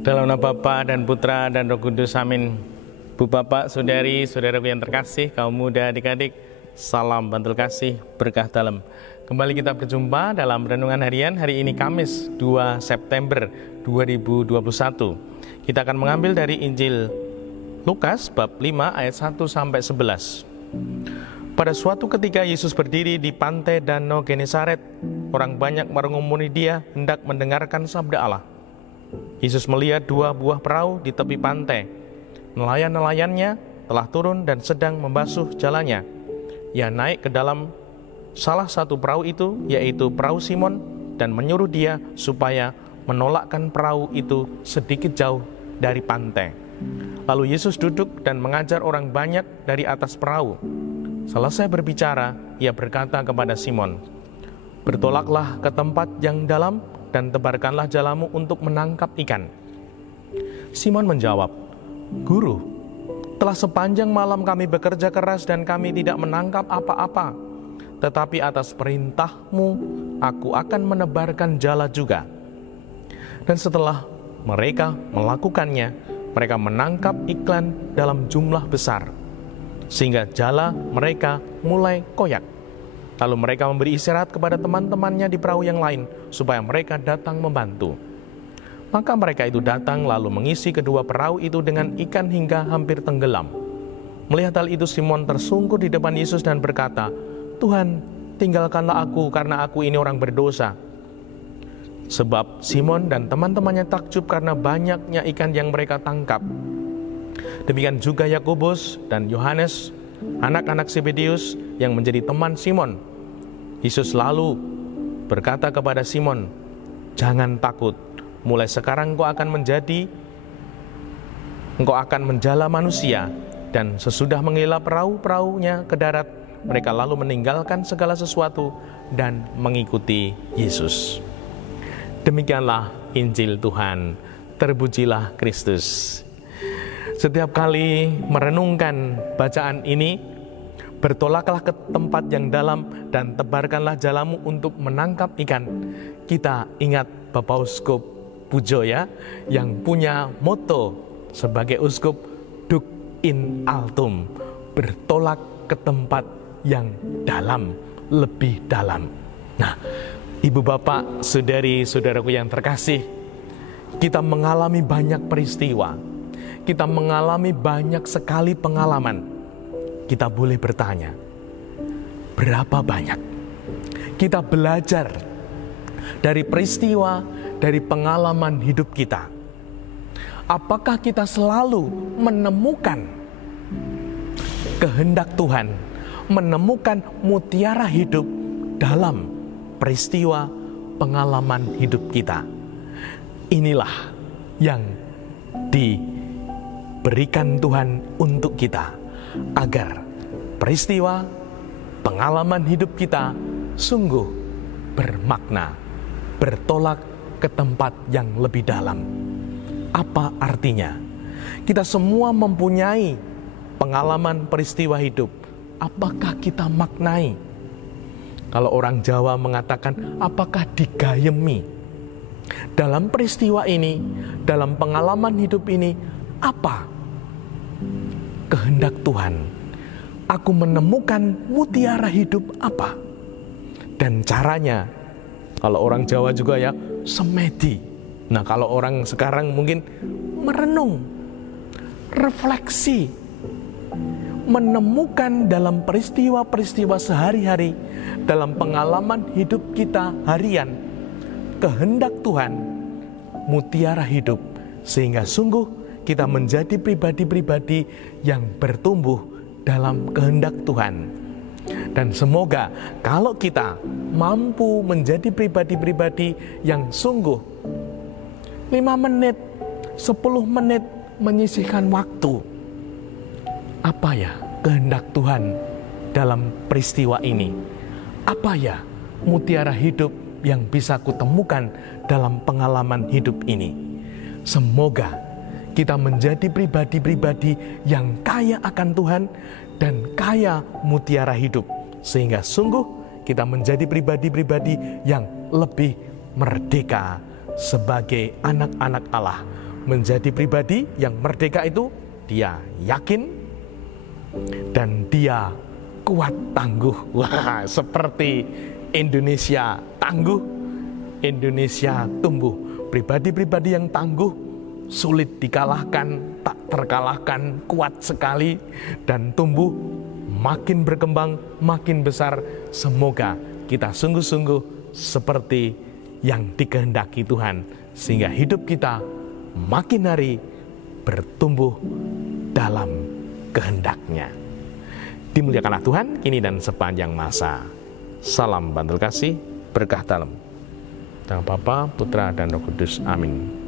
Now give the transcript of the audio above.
Dalam nama Bapa dan Putra dan Roh Kudus, amin. Bu Bapak, Saudari, Saudaraku yang terkasih, kaum muda, adik-adik, salam bantul kasih, berkah dalam. Kembali kita berjumpa dalam Renungan Harian hari ini Kamis 2 September 2021. Kita akan mengambil dari Injil Lukas bab 5 ayat 1-11. Pada suatu ketika Yesus berdiri di pantai Danau Genesaret, orang banyak merengumuni Dia hendak mendengarkan sabda Allah. Yesus melihat dua buah perahu di tepi pantai. Nelayan-nelayannya telah turun dan sedang membasuh jalannya. Ia naik ke dalam salah satu perahu itu, yaitu perahu Simon, dan menyuruh dia supaya menolakkan perahu itu sedikit jauh dari pantai. Lalu Yesus duduk dan mengajar orang banyak dari atas perahu. Selesai berbicara, ia berkata kepada Simon, "Bertolaklah ke tempat yang dalam dan tebarkanlah jalamu untuk menangkap ikan." Simon menjawab, "Guru, telah sepanjang malam kami bekerja keras dan kami tidak menangkap apa-apa. Tetapi atas perintah-Mu, aku akan menebarkan jala juga." Dan setelah mereka melakukannya, mereka menangkap ikan dalam jumlah besar, sehingga jala mereka mulai koyak. Lalu mereka memberi isyarat kepada teman-temannya di perahu yang lain, supaya mereka datang membantu. Maka mereka itu datang lalu mengisi kedua perahu itu dengan ikan hingga hampir tenggelam. Melihat hal itu, Simon tersungkur di depan Yesus dan berkata, "Tuhan, tinggalkanlah aku karena aku ini orang berdosa." Sebab Simon dan teman-temannya takjub karena banyaknya ikan yang mereka tangkap. Demikian juga Yakobus dan Yohanes, anak-anak Zebedeus yang menjadi teman Simon. Yesus lalu berkata kepada Simon, "Jangan takut, mulai sekarang engkau akan menjala manusia." Dan sesudah menghela perahu-perahunya ke darat, mereka lalu meninggalkan segala sesuatu dan mengikuti Yesus. Demikianlah Injil Tuhan. Terpujilah Kristus. Setiap kali merenungkan bacaan ini, bertolaklah ke tempat yang dalam dan tebarkanlah jalamu untuk menangkap ikan. Kita ingat Bapak Uskup Pujoya yang punya moto sebagai uskup, Duc in altum, bertolak ke tempat yang dalam, lebih dalam. Nah, Ibu Bapak, Saudari, Saudaraku yang terkasih, kita mengalami banyak peristiwa, kita mengalami banyak sekali pengalaman. Kita boleh bertanya, berapa banyak kita belajar dari peristiwa, dari pengalaman hidup kita? Apakah kita selalu menemukan kehendak Tuhan, menemukan mutiara hidup dalam peristiwa pengalaman hidup kita? Inilah yang diberikan Tuhan untuk kita, agar peristiwa pengalaman hidup kita sungguh bermakna, bertolak ke tempat yang lebih dalam. Apa artinya? Kita semua mempunyai pengalaman peristiwa hidup. Apakah kita maknai? Kalau orang Jawa mengatakan, apakah digayemi? Dalam peristiwa ini, dalam pengalaman hidup ini, apa kehendak Tuhan? Aku menemukan mutiara hidup apa? Dan caranya, kalau orang Jawa juga ya, semedi. Nah, kalau orang sekarang mungkin merenung, refleksi, menemukan dalam peristiwa-peristiwa sehari-hari, dalam pengalaman hidup kita harian, kehendak Tuhan, mutiara hidup, sehingga sungguh kita menjadi pribadi-pribadi yang bertumbuh dalam kehendak Tuhan. Dan semoga kalau kita mampu menjadi pribadi-pribadi yang sungguh 5 menit, 10 menit menyisihkan waktu. Apa ya kehendak Tuhan dalam peristiwa ini? Apa ya mutiara hidup yang bisa kutemukan dalam pengalaman hidup ini? Semoga kita menjadi pribadi-pribadi yang kaya akan Tuhan dan kaya mutiara hidup, sehingga sungguh kita menjadi pribadi-pribadi yang lebih merdeka sebagai anak-anak Allah, menjadi pribadi yang merdeka itu dia yakin dan dia kuat tangguh. Wah, seperti Indonesia tangguh, Indonesia tumbuh. Pribadi-pribadi yang tangguh, sulit dikalahkan, tak terkalahkan, kuat sekali, dan tumbuh, makin berkembang, makin besar. Semoga kita sungguh-sungguh seperti yang dikehendaki Tuhan, sehingga hidup kita makin hari bertumbuh dalam kehendak-Nya. Dimuliakanlah Tuhan kini dan sepanjang masa. Salam bantul kasih, berkah dalam. Dalam Bapa, Putra, dan Roh Kudus. Amin.